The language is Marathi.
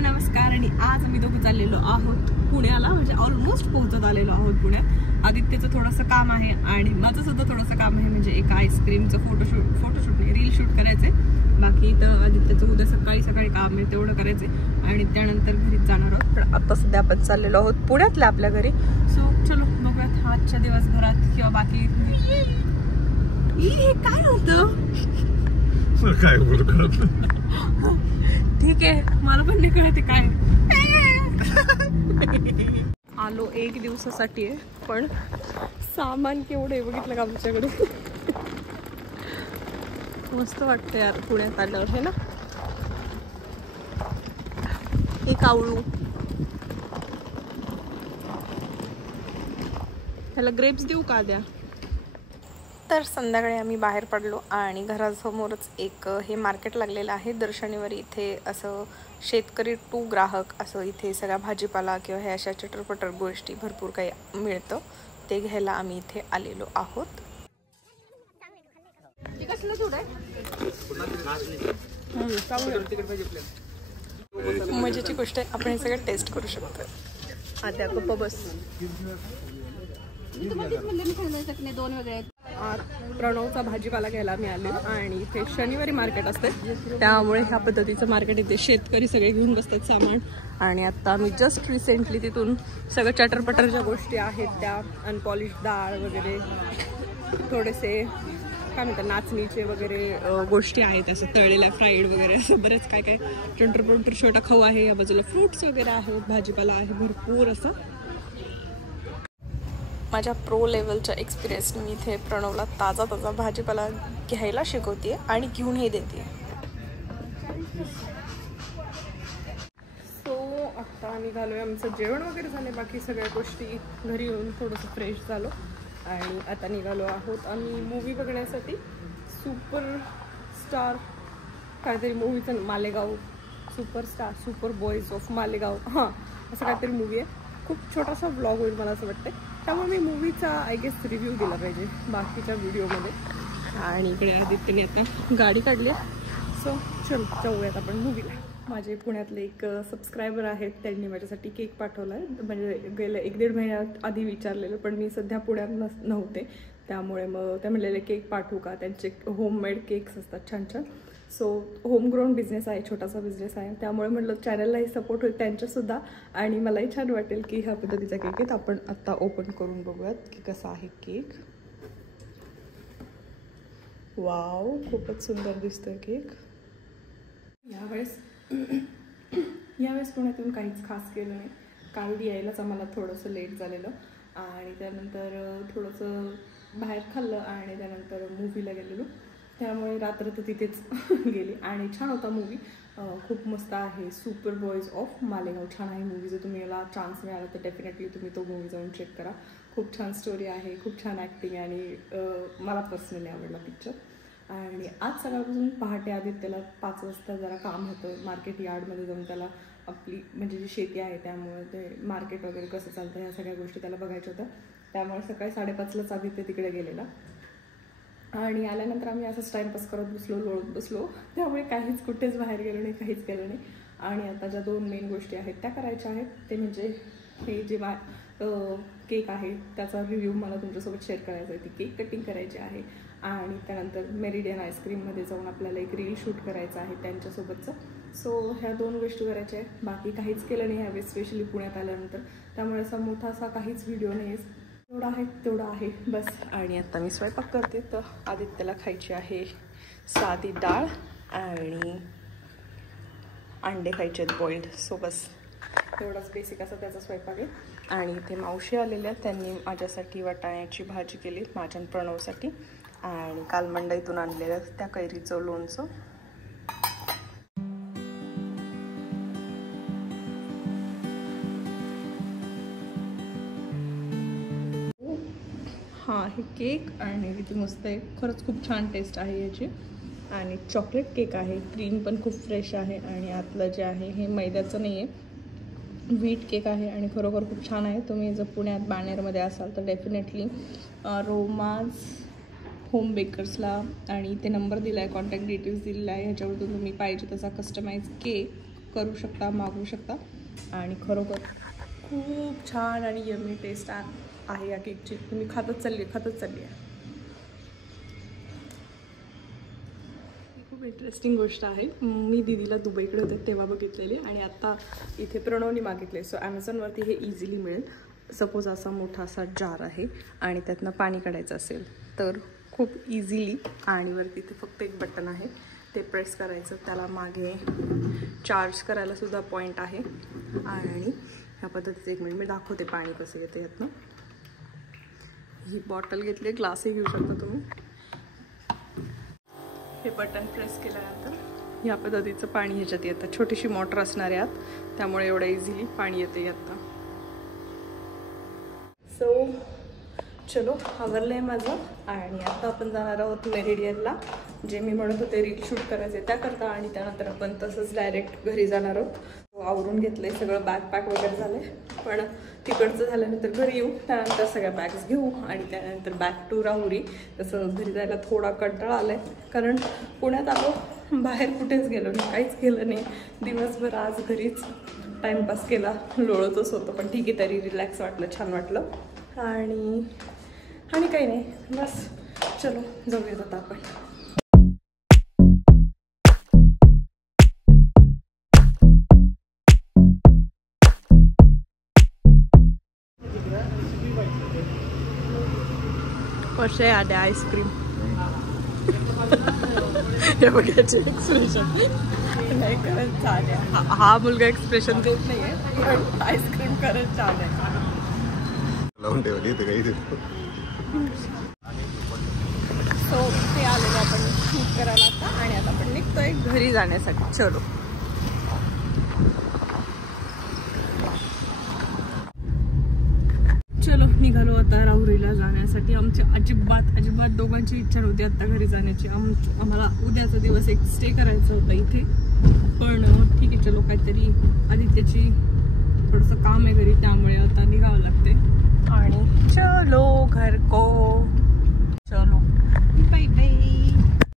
नमस्कार. आणि आज आम्ही दोघं चाललेलो आहोत पुण्याला, म्हणजे ऑलमोस्ट पोहोचत आलेलो आहोत पुण्यात. आदित्यचं थोडंसं काम आहे आणि माझं सुद्धा थोडंसं काम आहे, म्हणजे एका आईस्क्रीमचं फोटोशूट नाही, रील शूट करायचंय. बाकी तर आदित्यचं उद्या सकाळी काम आहे, तेवढं करायचंय आणि त्यानंतर घरीच जाणार आहोत. पण आता सध्या आपण चाललेलो आहोत पुण्यातल्या आपल्या घरी. सो चलो बघूयात आजच्या दिवसभरात किंवा बाकी हे काय होतं. काय बोलत ठीक आहे, मला पण नाही कळते काय. आलो एक दिवसासाठी आहे, पण सामान केवढं आहे बघितलं का आमच्याकडे. मस्त वाटतं यार पुण्यात आल्यावर, हे ना. हे कावळू, ह्याला ग्रेप्स देऊ का द्या. तर संध्याकाळी आम्ही बाहेर पडलो आणि घरासमोरच एक हे मार्केट लागलेलं आहे दर शनिवारी. इथे असं शेतकरी टू ग्राहक असं इथे सगळा भाजीपाला किंवा ह्या अशा चटरपटर गोष्टी भरपूर काही मिळतं, ते घ्यायला आम्ही इथे आलेलो आहोत. मजेची गोष्ट आहे, आपण हे सगळं टेस्ट करू शकतो. आद्या गप्प बस. प्रणवचा भाजीपाला घ्यायला मी आले आणि इथे शनिवारी मार्केट असते, त्यामुळे ह्या पद्धतीचं मार्केट इथे शेतकरी सगळे घेऊन बसतात सामान. आणि आता मी जस्ट रिसेंटली तिथून सगळं चटरपटर ज्या गोष्टी आहेत त्या अनपॉलिश डाळ वगैरे, थोडेसे काय म्हणतात नाचणीचे वगैरे गोष्टी आहेत, असं तळलेल्या फ्राईड वगैरे, असं बरेच काय काय चटरपटर छोटा खाऊ आहे. या बाजूला फ्रूट्स वगैरे आहेत, भाजीपाला आहे भरपूर असं. माझ्या प्रो लेवलच्या एक्सपिरियन्सने मी इथे प्रणवला ताजा भाजीपाला घ्यायला शिकवते आणि घेऊनही देते. सो आत्ता निघालोय, आमचं जेवण वगैरे झालं, बाकी सगळ्या गोष्टी घरी येऊन थोडंसं फ्रेश झालो आणि आता निघालो आहोत आम्ही मूवी बघण्यासाठी. सुपरस्टार काहीतरी मूवीचं, Malegaon super boys of Malegaon, हां असं काहीतरी मूवी आहे. खूप छोटासा व्लॉग होईल मला असं वाटतं, त्यामुळे मी मूवीचा आय गेस रिव्ह्यू दिला पाहिजे बाकीच्या व्हिडिओमध्ये. आणि इकडे आदित्यने आता गाडी काढली आहे. सो चल जाऊयात आपण मूवीला. माझे पुण्यातले एक सबस्क्रायबर आहेत, त्यांनी माझ्यासाठी केक पाठवला आहे. म्हणजे गेल्या 1-1.5 महिन्यात आधी विचारलेलं, पण मी सध्या पुण्यात नव्हते, त्यामुळे मग त्या म्हणलेले केक पाठवू का. त्यांचे होममेड केक्स असतात छान छान. सो होमग्रोन बिझनेस आहे, छोटासा बिझनेस आहे, त्यामुळे म्हटलं चॅनललाही सपोर्ट होईल त्यांच्यासुद्धा आणि मलाही छान वाटेल की ह्या पद्धतीचा केक आहे. आपण आत्ता ओपन करून बघूयात की कसा आहे केक. वाव, खूपच सुंदर दिसतोय केक. यावेळेस पुण्यातून काहीच खास केलं नाही, कारण यायलाच आम्हाला थोडंसं लेट झालेलं आणि त्यानंतर थोडंसं बाहेर खाल्लं आणि त्यानंतर मूवीला गेलेलो, त्यामुळे रात्र तर तिथेच गेली. आणि छान होता मूवी, खूप मस्त आहे. सुपर बॉयज ऑफ मालेगाव छान आहे मूवी. जर तुम्हाला चान्स मिळाला तर डेफिनेटली तुम्ही तो मूवी जाऊन चेक करा. खूप छान स्टोरी आहे, खूप छान ॲक्टिंग आणि मला पर्सनली आवडला पिक्चर. आणि आज सकाळपासून पहाटे आदित्यला 5 वाजता जरा काम होतं मार्केट यार्डमध्ये जाऊन, त्याला आपली म्हणजे जी शेती आहे त्यामुळे ते मार्केट वगैरे कसं चालतं ह्या सगळ्या गोष्टी त्याला बघायच्या होत्या, त्यामुळे सकाळी 5:30लाच आदित्य तिकडे गेलेला. आणि आल्यानंतर आम्ही असंच टाईमपास करत बसलो, लोळत बसलो, त्यामुळे काहीच कुठेच बाहेर गेलो नाही, काहीच केलं नाही. आणि आता ज्या 2 मेन गोष्टी आहेत त्या करायच्या आहेत, ते म्हणजे हे जे केक आहे त्याचा रिव्ह्यू मला तुमच्यासोबत शेअर करायचा आहे. ती केक कटिंग करायची आहे आणि त्यानंतर मेरिडियन आईस्क्रीममध्ये जाऊन आपल्याला एक रील शूट करायचं आहे त्यांच्यासोबतचं. सो ह्या 2 गोष्टी करायच्या आहेत, बाकी काहीच केलं नाही ह्यावेळेस, स्पेशली पुण्यात आल्यानंतर, त्यामुळे असा मोठा असा काहीच व्हिडिओ नाही. तेवढं आहे बस. आणि आता मी स्वयंपाक करते, तर आदित्यला खायची आहे साधी डाळ आणि अंडे खायचे आहेत बॉइल्ड. सो बस एवढाच बेसिक असा त्याचा स्वयंपाक आहे. आणि इथे मावशी आलेल्या, त्यांनी माझ्यासाठी वाटाण्याची भाजी केली, माझ्या प्रणवसाठी, आणि काल मंडईतून आणलेलं त्या कैरीचं लोणचं. हां हे केक आणि किती मस्त आहे, खरंच खूप छान टेस्ट आहे याची. आणि चॉकलेट केक आहे, क्रीम पण खूप फ्रेश आहे आणि आतलं जे आहे हे मैद्याचं नाही आहे, व्हीट केक आहे आणि खरोखर खूप छान आहे. तुम्ही जर पुण्यात बाणेरमध्ये असाल तर डेफिनेटली रोमाज होम बेकर्सला, आणि ते नंबर दिला आहे, कॉन्टॅक्ट डिटेल्स दिलेला आहे, ह्याच्यावरतून तुम्ही पाहिजे तसा कस्टमाइज केक करू शकता, मागवू शकता. आणि खरोखर खूप छान आणि यम्मी टेस्ट आहे या केकची. तुम्ही खातच चालली आहे. खूप इंटरेस्टिंग गोष्ट आहे. मी दीदीला दुबईकडे होते तेव्हा बघितलेली आणि आता इथे प्रणवनी मागितले. सो ॲमेझॉनवरती हे इझिली मिळेल. सपोज असा मोठा असा जार आहे आणि त्यातनं पाणी काढायचं असेल तर खूप इझिली, आणि वरती इथे फक्त एक बटन आहे ते प्रेस करायचं. त्याला मागे चार्ज करायला सुद्धा पॉईंट आहे. आणि ह्या पद्धतीचं 1 मिनिट मी दाखवते पाणी कसं येते यातनं. ही बॉटल घेतली, ग्लासही घेऊ शकता तुम्ही. हे बटन प्रेस केल्यानंतर ह्या पद्धतीचं पाणी ह्याच्यात येतं. छोटीशी मोटर असणार आहे आत, त्यामुळे एवढं इझिली पाणी येते यात. सो चलो, आवरलं आहे माझं. आणि आता आपण जाणार आहोत मेरिडियनला. जे मी म्हणत होते रील शूट करायचे त्याकरता, आणि त्यानंतर आपण तसंच डायरेक्ट घरी जाणार आहोत. आवरून घेतलं आहे सगळं, बॅग पॅक वगैरे झालं आहे. पण तिकडचं झाल्यानंतर घरी येऊ, त्यानंतर सगळ्या बॅग्स घेऊ आणि त्यानंतर बॅक टू राहुरी. तसं घरी जायला थोडा कंटाळा आला आहे, कारण पुण्यात आलो, बाहेर कुठेच गेलो नाही, काहीच केलं नाही. दिवसभर आज घरीच टाईमपास केला, लोळतच होतं. पण ठीक आहे, तरी रिलॅक्स वाटलं, छान वाटलं. आणि काही नाही, बस चलो जाऊयात आता आपण. कसे आले आईस्क्रीम? हे बघायचे एक्सप्रेशन नाही करत छान आहे. हा मुलगा एक्सप्रेशन देत नाहीये, पण आईस्क्रीम करत छान आहे. लावून ठेवली ते काही. सो ते आलेलं आपण शूट करायला आता, आणि आता आपण निघतोय घरी जाण्यासाठी. चलो. चलो निघालो आता राहुरीला जाण्यासाठी. आमची अजिबात दोघांची इच्छा नव्हती आता घरी जाण्याची. आम्हाला उद्याचा दिवस एक स्टे करायचं होतं इथे, पण ठीक आहे चलो, काहीतरी आदित्यची थोडंसं काम आहे घरी, त्यामुळे आता